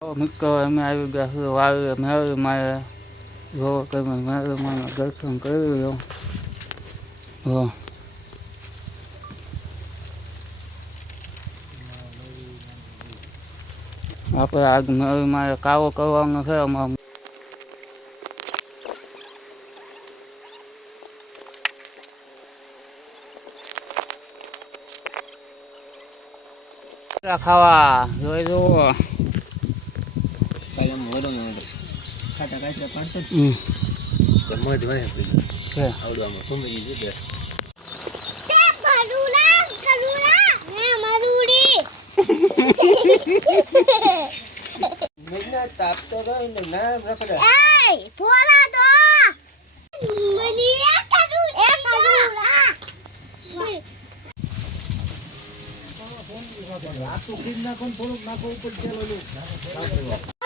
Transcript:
મિત્રો અમે આવી ગયા છીએ વાવે મેળવી મારે જો તમે મેળવી મારે દર્શન કરી લો જો આપણે આજ મેળવી મારે કાવો કરવાનો છે અમારે ખાવા જોઈ જુઓ ખાટા કાચરા પાડતો મધ વહે છે આવડવામાં ઘૂમી દીધે મહિના તાપતો ગયો ને ના રખડે એય ફોરા તો મની એક કરુલા આ તો કિડના પણ થોડુંક નાખો ઉપર ચાલો